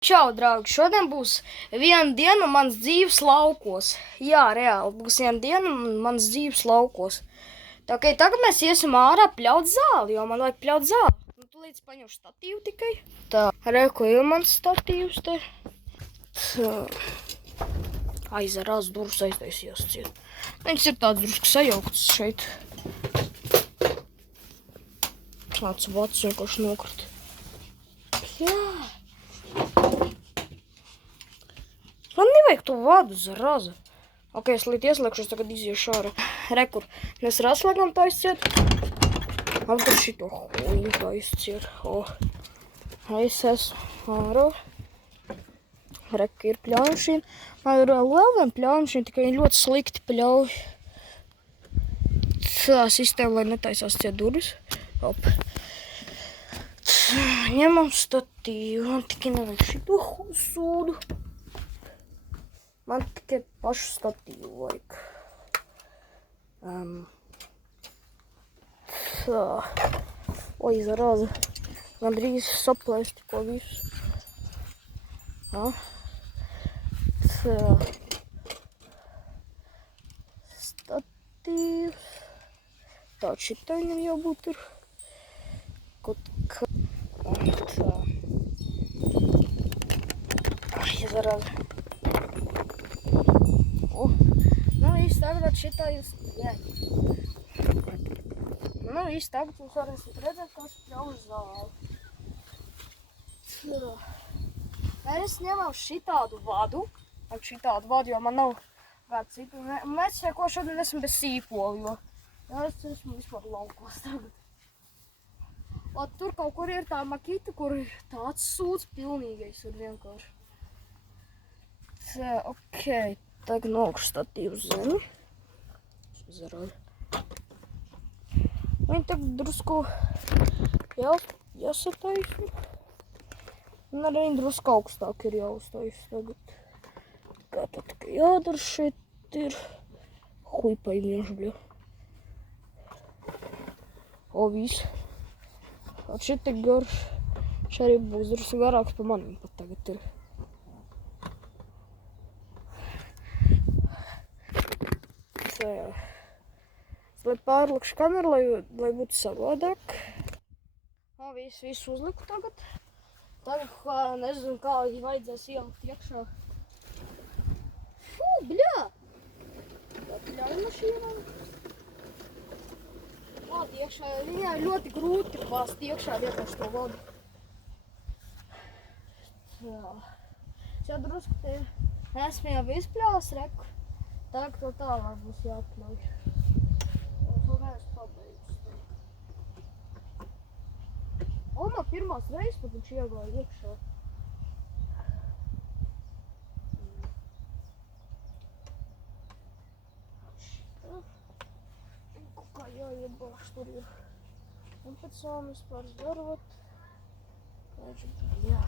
Čau, draugi! Šodien būs viena diena manas dzīves laukos. Jā, reāli, būs viena diena manas dzīves laukos. Tā kā tagad mēs iesim ārā pļaut zāli, jo man vajag pļaut zāli. Nu, tu līdz paņemšu statīvu tikai. Tā, reku ir mans statīvs te. Tā. Aizarās durvis aiztaisījās ciet. Viņas ir tāds drusku sajaukts šeit. Tāds vats vienkārši nokrit. Jā. Man nevajag to vadu, zaraza. Ok, es līdz ieslēgšos, tagad iziešu ārā. Rekur, mēs ar atslēgām tā izciet. Apgar šito huļu tā izciet. Es esmu ārā. Rekur ir pļaujušīna. Man ir vēl viena pļaujušīna, tikai ļoti slikti pļauj. Tā sistēma, lai netaisās ciet durvis. Op. Ņemam statīvu. Man tikai nevajag šito sūdu. Man tikai pašu statīvu vajag. Tā. Oi, zaraza. Gandrīz saplēst tikko visu. Tā. Statīvs. Tā, šitai viņam jābūt ir. Kaut kā. Tā. Ai, zaraza. Nu, īsti tagad šitā jūs... Jā. Nu, īsti tagad jūs varēsiet redzēt, kā es pļauju zāli. Es ņemam šitādu vadu. Jo man nav kāds citu. Mēs ko šodien esam bez sīpoli, jo es esmu vispār laukos tagad. Un tur kaut kur ir tā makita, kur ir tāds sūds pilnīgais ir vienkārši. Tā, ok. Tagad nokšu statīvu zemi. Viņi tagad drusku jāsataisa. Un arī viņi drusku augstāk ir jāuztaisa tagad. Kā tā tikai jādara šeit ir. Huj paimiešu, bļa. O, viss. Šeit tik garš. Šeit arī būs drusku garāks pa manim pat tagad ir. Lai pārlikšu kameru, lai būtu savādāk. Visu uzliku tagad. Tagad, nezinu, kā vajadzēs ielikt iekšā. Fū, bļā! Tā pļauj mašīnām. Vādi iekšā, viņai ļoti grūti bāzt iekšā vienkārši to vadu. Tā. Šā drusku te esmu jau izpļās, reku. Tagad to tālāk būs jāpļauj. To mēs pabeigsim. No pirmās reizes pat viņš iegāja iekšā. Kaut kā jāiebāž tur ir. Un pēc tam vispār zarot. Jā.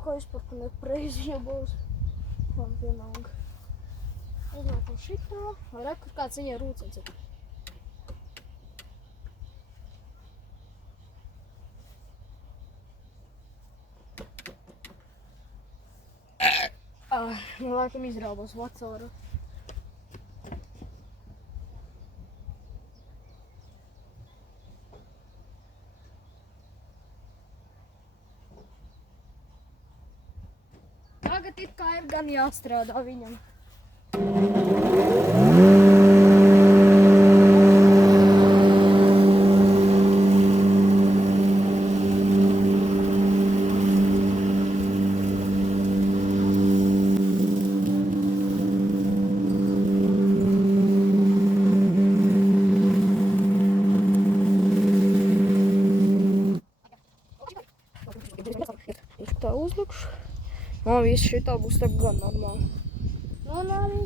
Kā vispār tu nepreizi iebāž. Man vienalga. Uzliekam šitā. Rekur kāds viņai rūcens ir. Man laikam izrābos vacāra. Tagad it kā ir gan jāstrādā viņam. Tā uzlikšu. Viss šitā būs tagad gan normāli. Un arī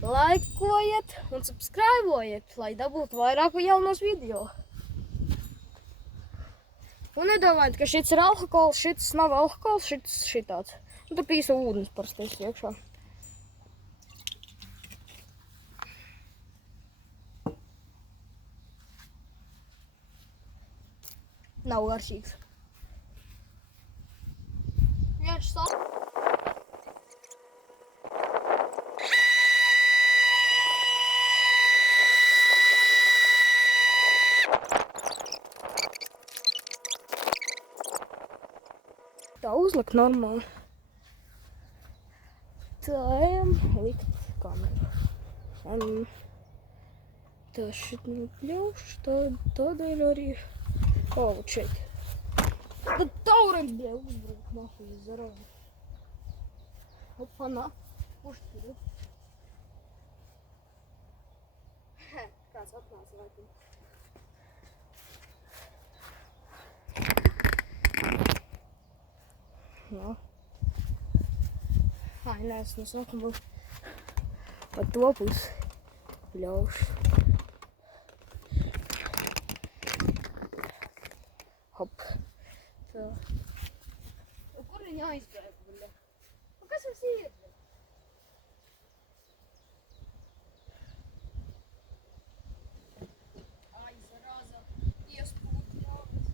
laikojiet un subscribojiet, lai dabūtu vairāk jaunos video. Un nedomājiet, ka šits ir alkohols, šits nav alkohols, šits šitāds. Un tur pīsa ūdens parastais iekšā. Nav garšīgs. Znači, sad... Da uzlikt normāli. Tā ejam likt kameru. Un tā šit nepļauš, tādēļ arī kaut šeit. Tad taurens, bļa, uzbruk nahuj zarādi. Opana, pušķi. Kāds atnāca laikam. Jā. Ai, nē, es nesākam vēl pa to pusi ļaušu. Hop. Tā. Kur viņa aizgāja, buļa? Kas jums ir? Ai, zarazā. Iespūt ļaujas.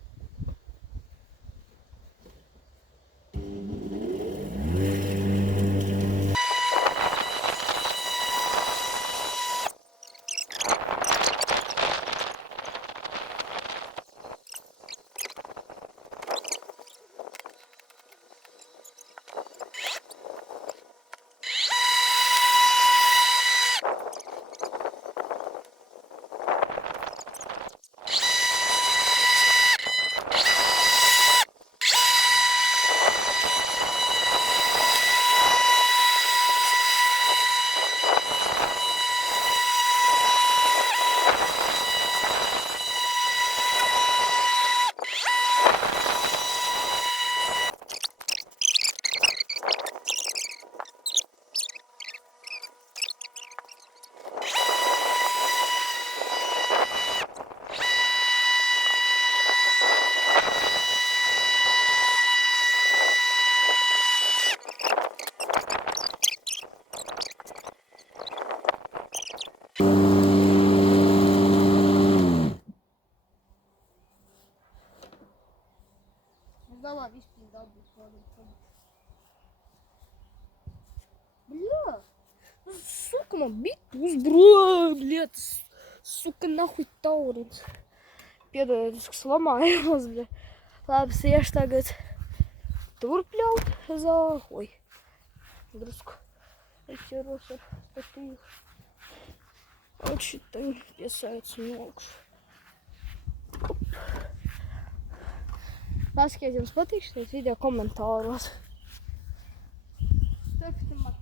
Galā vispār dabūs kādam. Bļā! Сука, man bitu uzbrūja, bļāt! Suka, nahuj taurins. Piedodiet, ka slamājos, bļā. Labi, iešu tagad tur pļaut za... Oi, drusku. Es ķeros ar statīvu. Un šitai piesaicu nokšu. Pasakiet, jums patīk šitais video komentāros. Stāpti man.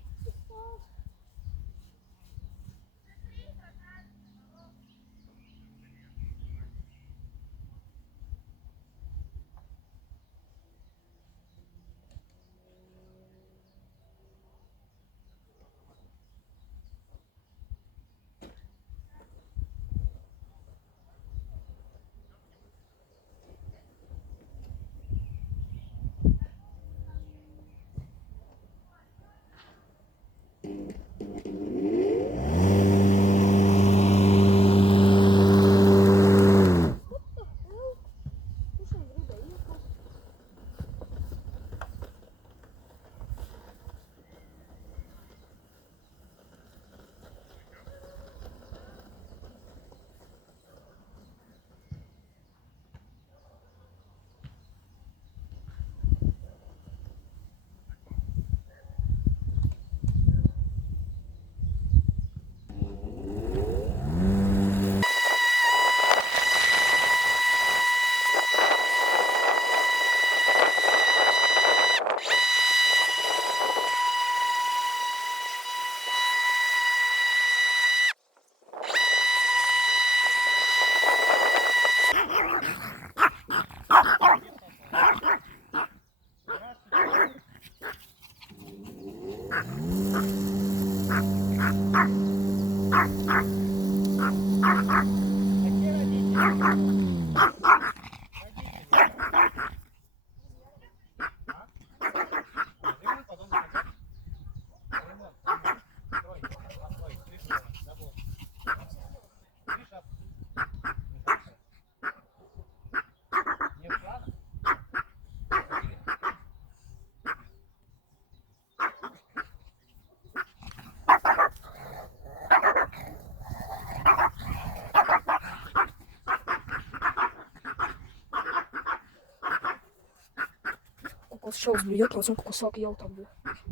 kaut ko šausmu jautās un kaut ko sāka jautāt.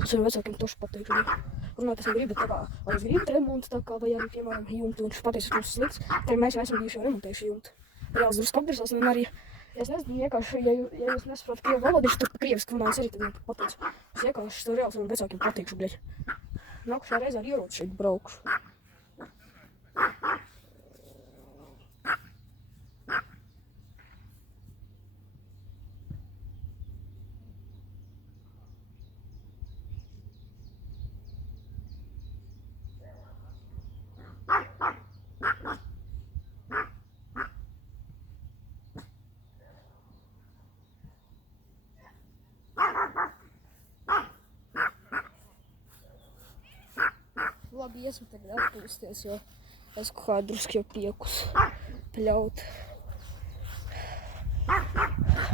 Tas ir vecākiem toši pateikšu. Runāt, es gribu, tā kā, vai jūs gribat remontu, tā kā, vai arī, piemēram, jumtu, un viņš pateicis, ka mums slikts, tad mēs jau esam bijuši jau remontējuši jumtu. Reāls drusku apdirsās, un arī, es nezinu, vienkārši, ja jūs nesaprotat krievu valodu, tad krieviski runājums arī tad man pateicu. Es vienkārši to reāls un vecākiem pateikšu, bļeļ. Nākušā reizē ar ieroci šeit braukšu. Labi, iesim tagad atpūsties, jo es kaut kā drusku jau piekus pļaut.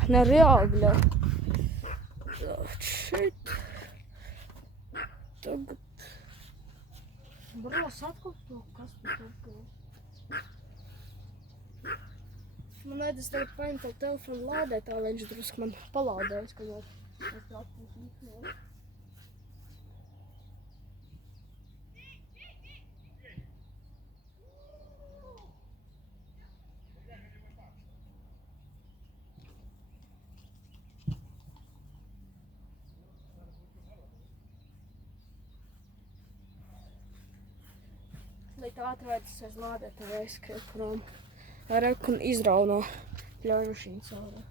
Ne, reāli, bļa. Šeit. Tagad. Brās atkal to, kas par to. Man vajadzēs tagad paņemt tavu telefonu lādēt, tā lai viņš drusku man palādēs, kad es tā atpūs. Lai tā atvērtas aiz lādētāju aizskriet prom. Reku un izrauj no pļauju mašīnas ārā.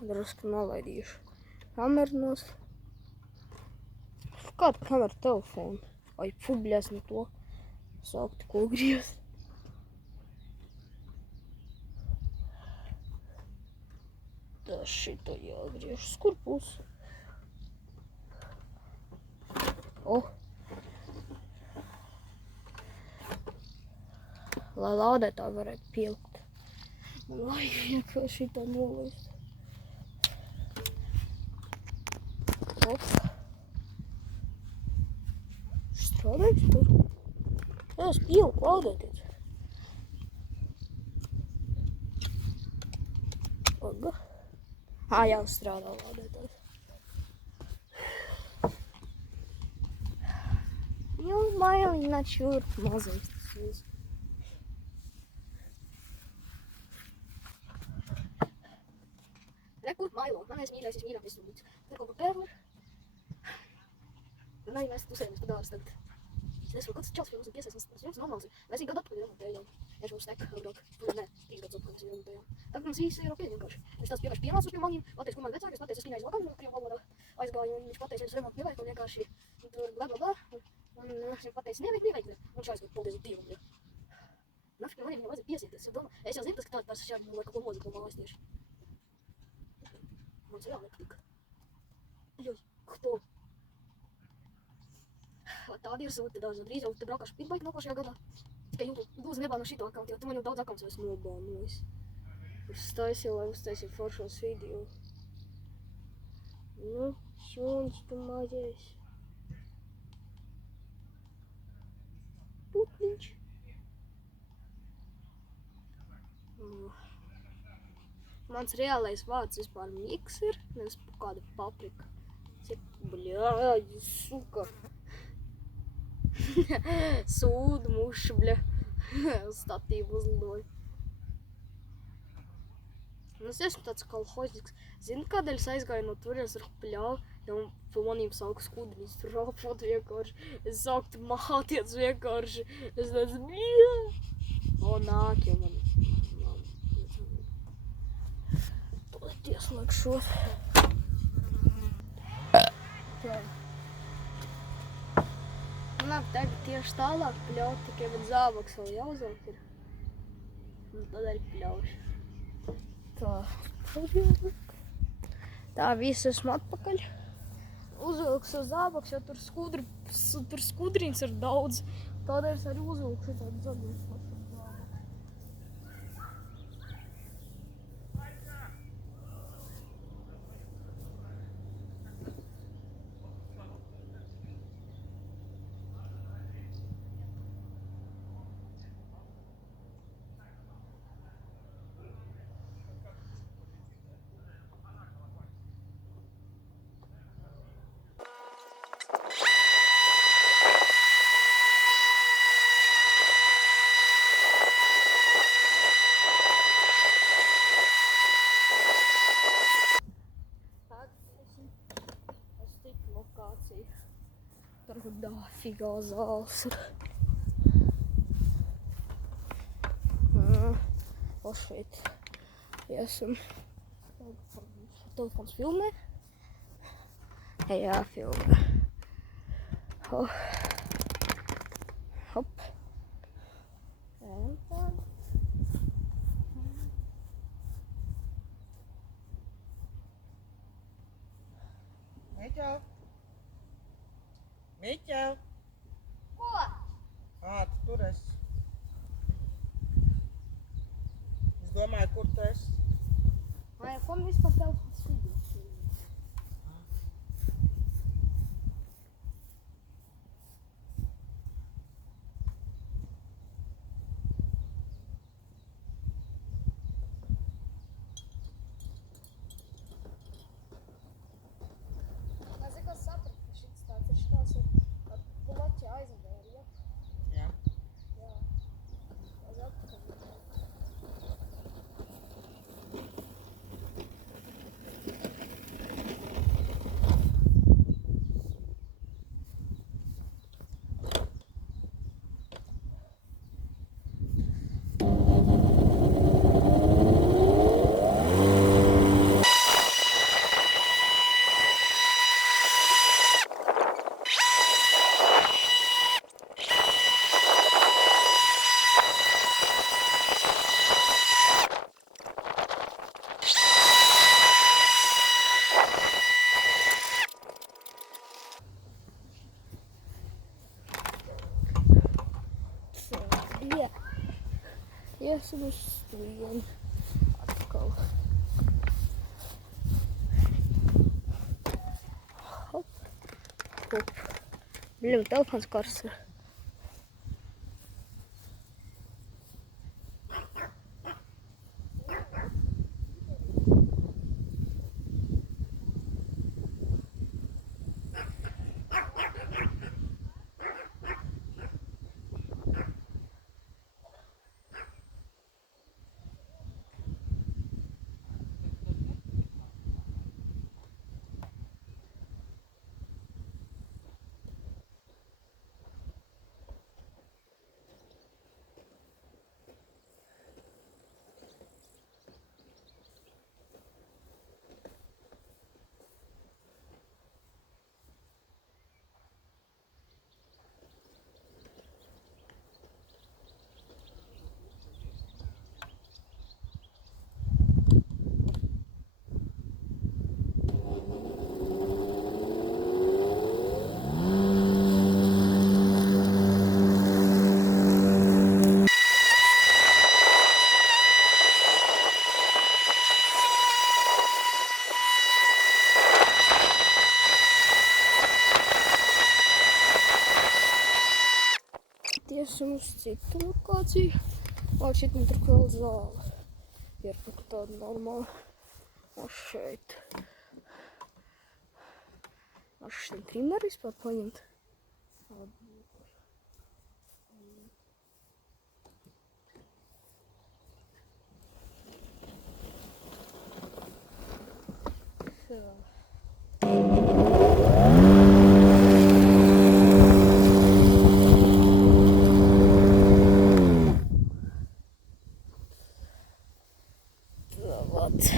Drusku nolaidīšu kameru nos. Kāda kamera telefona? Ai, fubļās no to. Sāktu ko griezt. Tā šito jāgriež. Skur pusi? O! Lai lādētā varētu pielikt. Lai vienkārši šitā nolaist. Strādājums tur. Jā, es pieliku lādēties. Paga. Jā, strādā lādētājs. Mailiņ šurp mazais tas viss. Rekur mailo. Manais mīļākais mīļākais sūdīts. Rekur pa perli. Lai mēs tusējamies pa dārs tagad. Es nesaprotu, kāds čels pie mums ir piesaistīts. Tas jums normāls ir. Mēs gadu atpakaļ remontējām. Ja mums tek agrāk. Nē, 3 gadus atpakaļ mēs remontējām. Tagad mums īsi ir ok vienkārši. Viņš tāds vienkārši pienācis pie maniem. Pateic, ko man vecāki. Es pateicu, es viņai zvakam, krievu valodā aizgāju. Un viņš pateica, es remontu nevajag. Un vienkārši tur blablabla. Un viņš pateica, nevajag. Un viņš aizgāja paldies uz Dievu. Nafik, man viņam vajadzēja piesieties. Es jau zinu, ka tas šādi vai kaut ko nozagt no mājas tieši. Man reāli nepatika. Joj, кто? Tādi ir sūti daudz, un drīz jau te braukāšu pitbaiki nākošajā gadā. Tikai lūdzu nebāno šito akauntu, jo tu man jau daudz akauntus esmu nobānojis. Uztaisīju, lai uztaisīju foršos video. Nu, šūns tu mazais. Putniņš. Mans reālais vārds vispār miks ir, nevis kāda paprika. Cik, bļāģi, suka. Sūdu muša, bļa. Statīvu uzlidoju. Es esmu tāds kolhoģisks. Zini, kādēļ es aizgāju no turienes ar pļāvu, ja man pa manīm sāku skudriņas rāpot vienkārši. Es sāktu māties vienkārši. Es tāds, bļā. Onak jau man. Tūlīt ieslēgšu šo. Tā. Labi, tagad tieši tālāk pļaut, tikai man zābaks vēl jāuzvelk ir. Un tad arī pļaušu. Tā. Tā, visu esmu atpakaļ. Uzvilku savu zābaks, jo tur skudriņas ir daudz. Tādēļ es arī uzvilku šitādu zaļus. Tur dāfigā zāles ir. O šeit esam. Telefons filmē. Jā, filmē. Hop. Miķel! Miķel! Ko? Tu tur esi. Es domāju, kur tu esi. Vai, ko man vispār telefons video? Esam uz stūrieni atkal. Hop, hop. Bļam, telefons karsts ir. Esam uz citu lokāciju. Lāk, šeit man tur vēl zāle. Ir kaut tāda normāla. O šeit. Ar šitiem trimmeri vispār paņemt. Вот.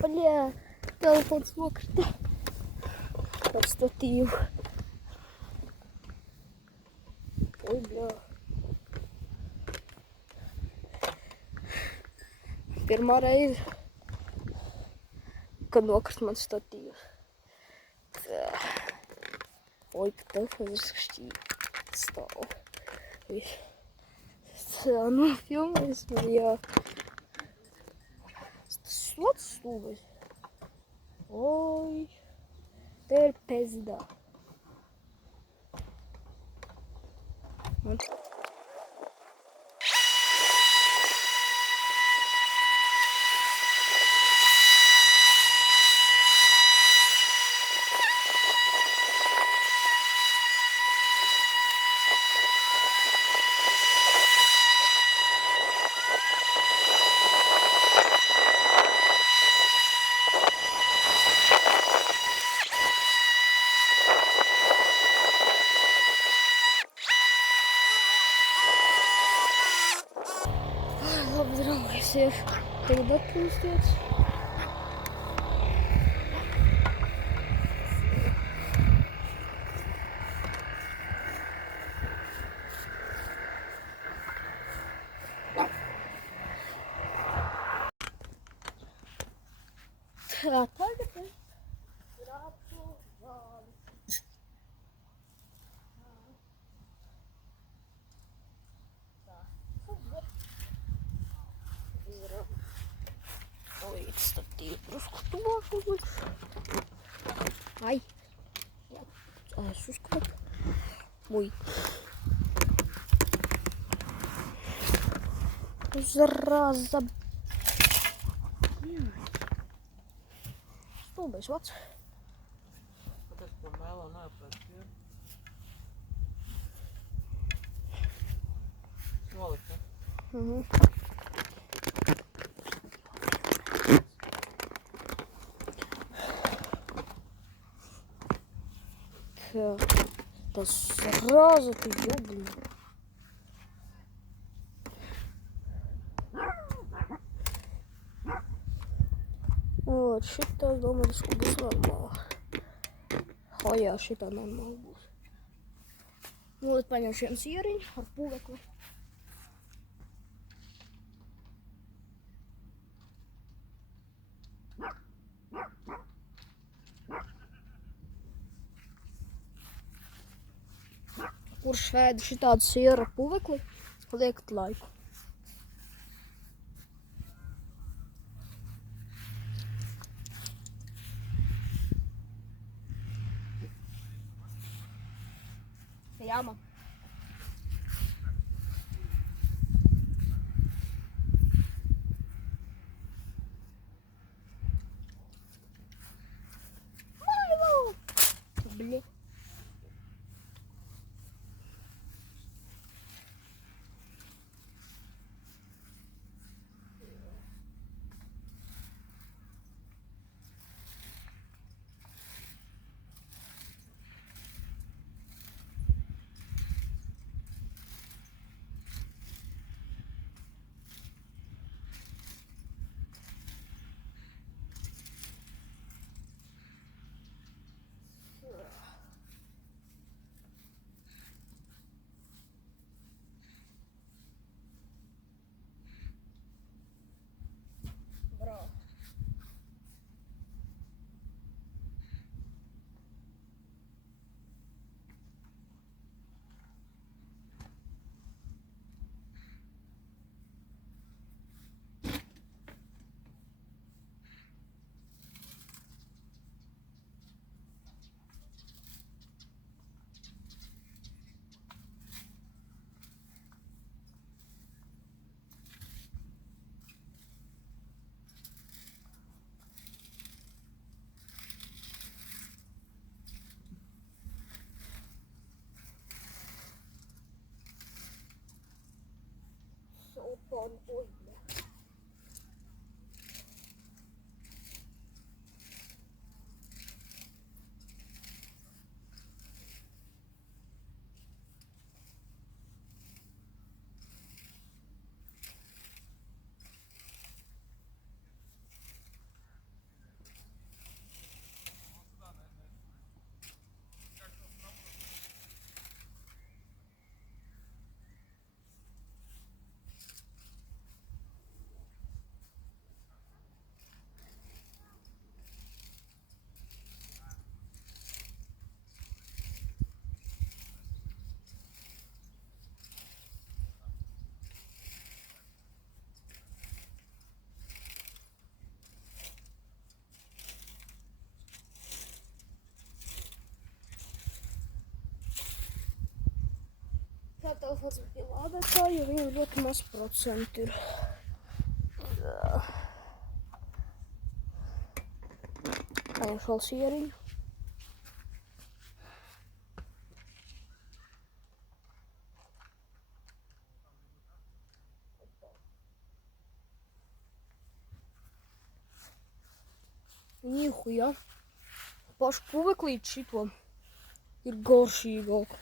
Бля, телефон смокрий. Под статив. Ой, бля. Pirmā reize, kad nokrist man statīvs. Tā. Oi, ka telefons šķīt stāv. Tā, nu, filmēs man, jā. Tas slots stūvis. Oi, te ir pezdā. Man... Labi, draugi, es iešu tagad atpūsties. Tā, tagad es braucu zāli. Ой, statīvi drusku tuvāk uzlikt. Ai. Es uzkāpu. Ui. Зараза. Stulbais vats. Kāpēc par mēlo neapēc? Nolikt, ne? Mhm. Да сразу ты ёблин. Вот, šitā, domāju, ka būs normāli. O jā, šitā normāli būs. Nu, tad paņemšu vienu sieriņu ar pūvekli. Kurš ēda šitādu sieru ar pūvekli, liekat laiku. Jāma. Maivo! Bļi. on. Oi. Tā telefons bija lādētāji, jo viņam ļoti maz procentu ir. Paņemšu vēl sieriņu. Nihuja. Pašu puveklīt šito ir garšīgāk.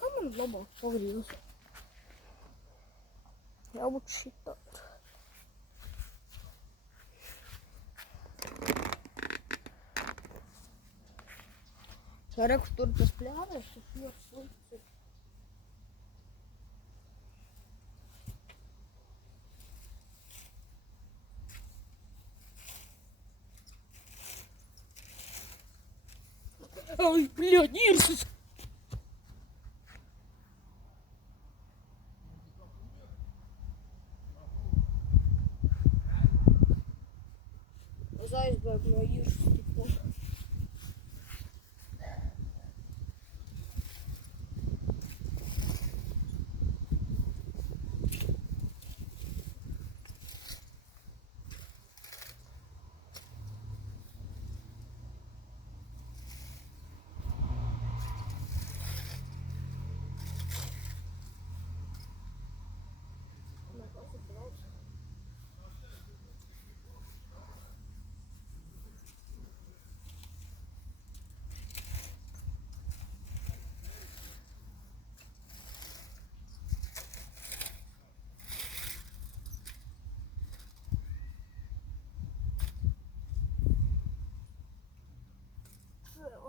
Kā man labāk pagrīz? Jābūt šitā. Reku, tur tas pļāvēs, tas ļoti slikts ir. Ай, блядь, Ирсус! Uz aizbēgu no Irsus tikko.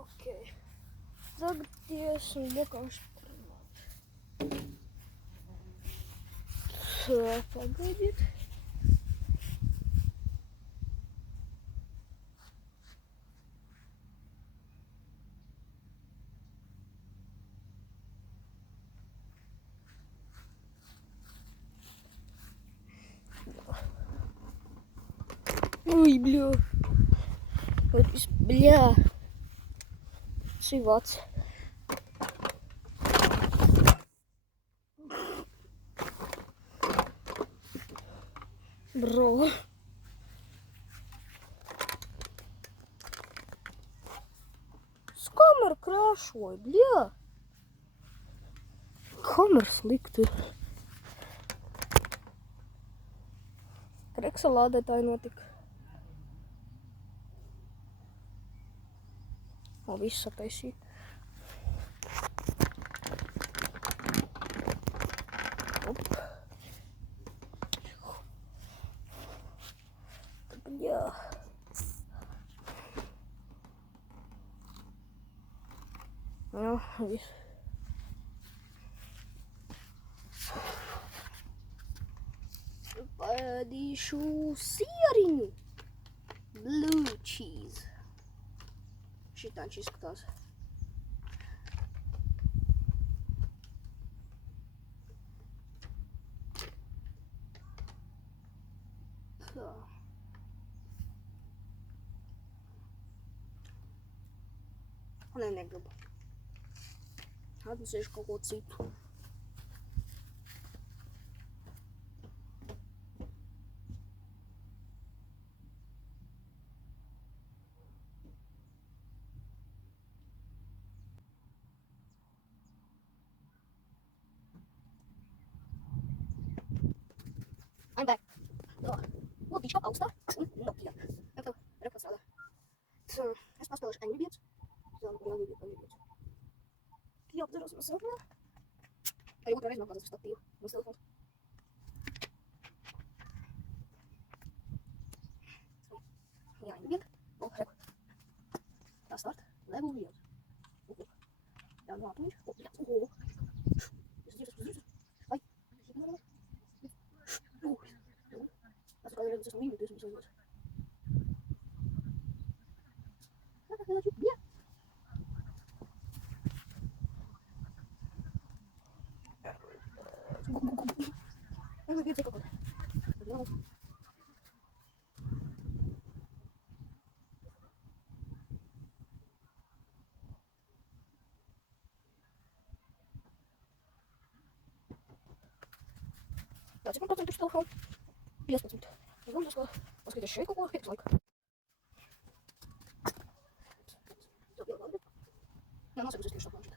Okay. Tagad iesim vienkārši parunāt. Tā, pagaidiet. Ой, бля. Вот, бля. Сиваться. Бро. Камера крашой, бля. Камера slikti. Kreksa lādētāji notika. O, viss sataisīja. Op. Bļā. Jā, viss. Paēdīšu sieriņu. Blue cheese. Šitā viņš izskatās. Да. Ona je negrubo. Hajde se još kako citu. I'm back. Ja. Wat, die schat aus da? Nog hier. Even, even wat sneller. Zo, het past wel eens eng gebied. Zo, ja, gebied. Die op de roze massaal. А его правильно оказывается, что ты на телефон. Я не бег. О, хэк. На старт. Левел вперед. Ого. Я на путь. О, блядь. Ого. Здесь. Ай. А то, когда я здесь выйду, ты смысл делать. Бля. Это видите какой. Да, теперь потом ты что ушел? Без пацанки. Возьмем доску. После еще и какого хитслайк. Я нас обязательно что планшет.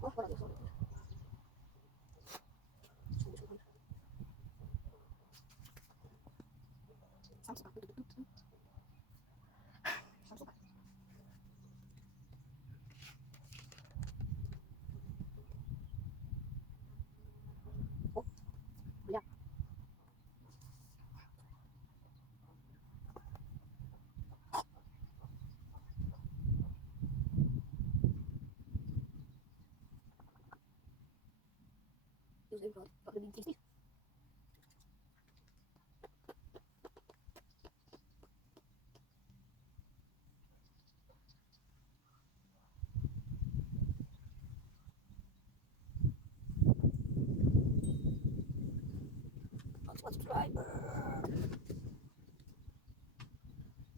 О, пора делать. Сам собак. Сам собак. О, бля. Юзай брат, как бы интересный. Subscriber.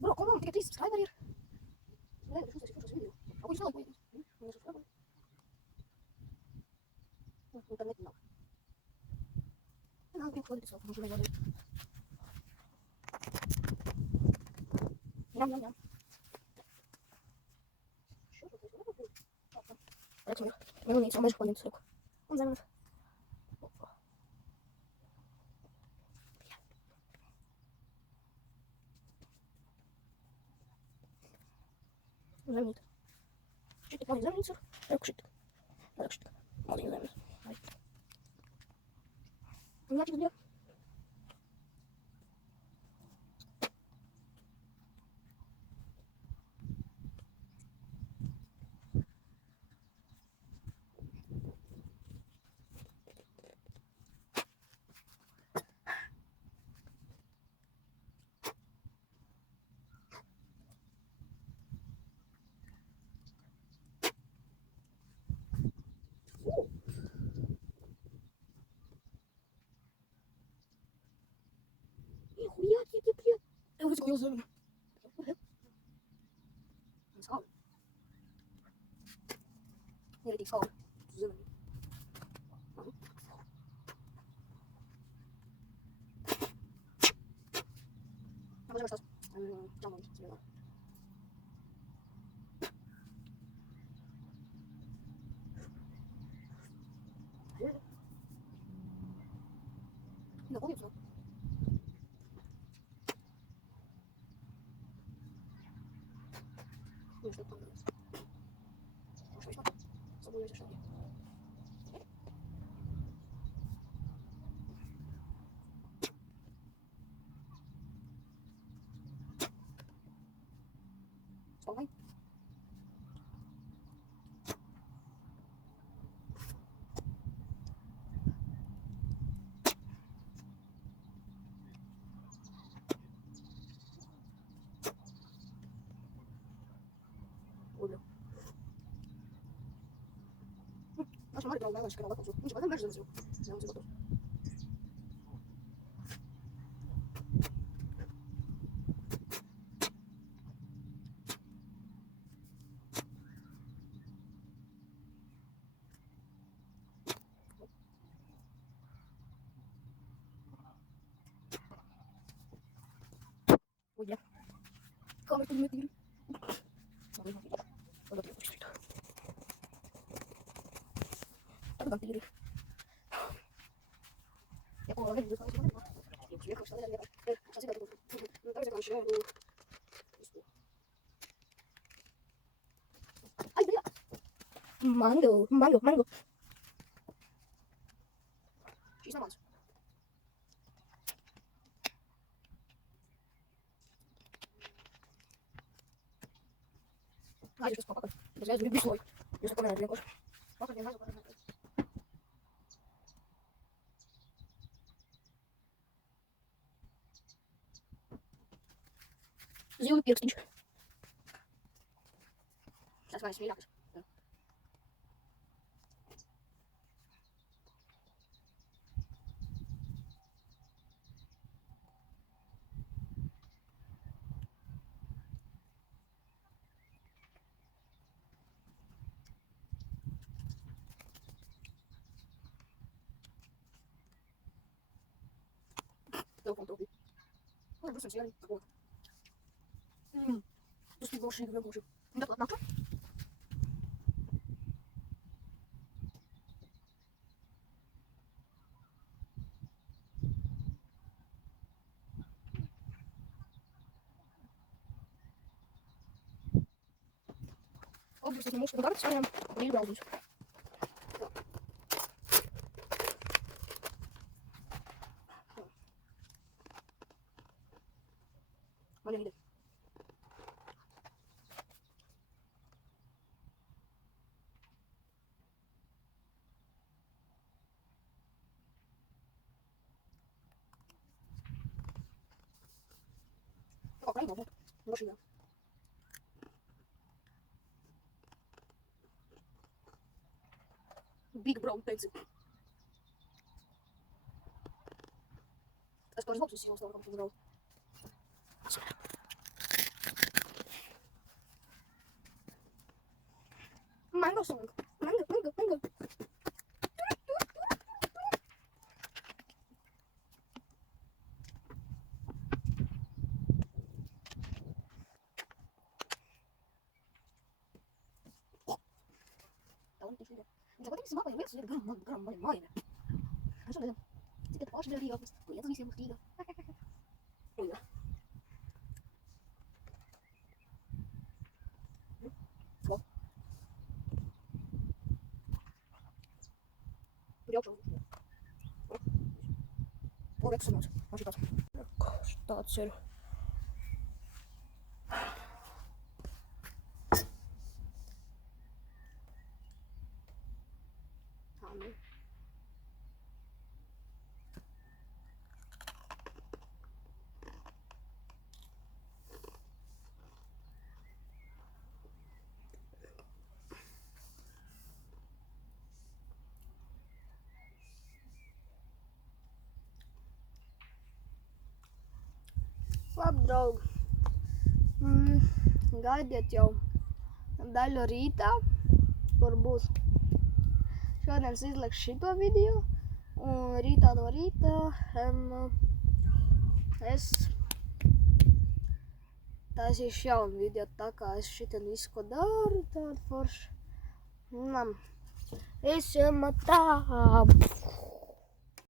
Bro, come on, take 3 subscriber here. Бля, решил засекать видео. А вы знал, поедем. Не subscriber. Интернет не надо. Надо блин ходить, потому что не надо. Ням-ням-ням. Что это? Это мне. Ну, не самый школьный срок. Он займет. Займет. Чуть-чуть мой займется. Так, шит. Так, шит. Мой займет. Я тебе сделаю. Нихуя тебе, блядь. Я вот такой займет. Не сказал. Не реди сказал. Займет. Może masz czas. Ciągnąć sobie na. No koniec, no. Już tak pan jest. Muszę iść na to. Co było jeszcze? Spokojnie. Ой, наша Марика убрала шоколад. Ну, что, потом дальше занесу. Я вам все готов. Kamer tot met hier. Dat is goed. Dat kan hier. Ja, oh, dat is goed. Ik zie het al. Dat is dat. Dat is kan schrijven. Ay, mira. Mango, mango, mango. She's not mango. Ai, just pop. Mas é muito bicho. Eu só comer negócio. Passa de mais agora. Zio Pirkins. Das weiß mir. Tô com todo. Olha, você tinha ali. Dos que gostam de ver gosto. Ainda tá na tua? Óbvio, você tem muito lugar, só é igual, gente. Olha ainda. Ó, pra aí não, não vou chegar. Big Brown Pencil. As cores voltam, se não estão como tudo. Mango song. Mango, mango, mango. Agora tem que se mapa, eu sei, grama, mãe. Acho mesmo. Se que pode ver ali, ó, conheço isso, eu digo. Olha. Bom. Прям Oraya kısmıyor. Başka kalsın. Dağıtıyorum. Tamam. Labi, gaidiet jau daļu rītā, kur būs. Šodien es izlikšu šito video, un rītā no rīta es taisīšu jaunu video, tā kā es šitien visu, ko daru, tādu foršu. Visiem tā!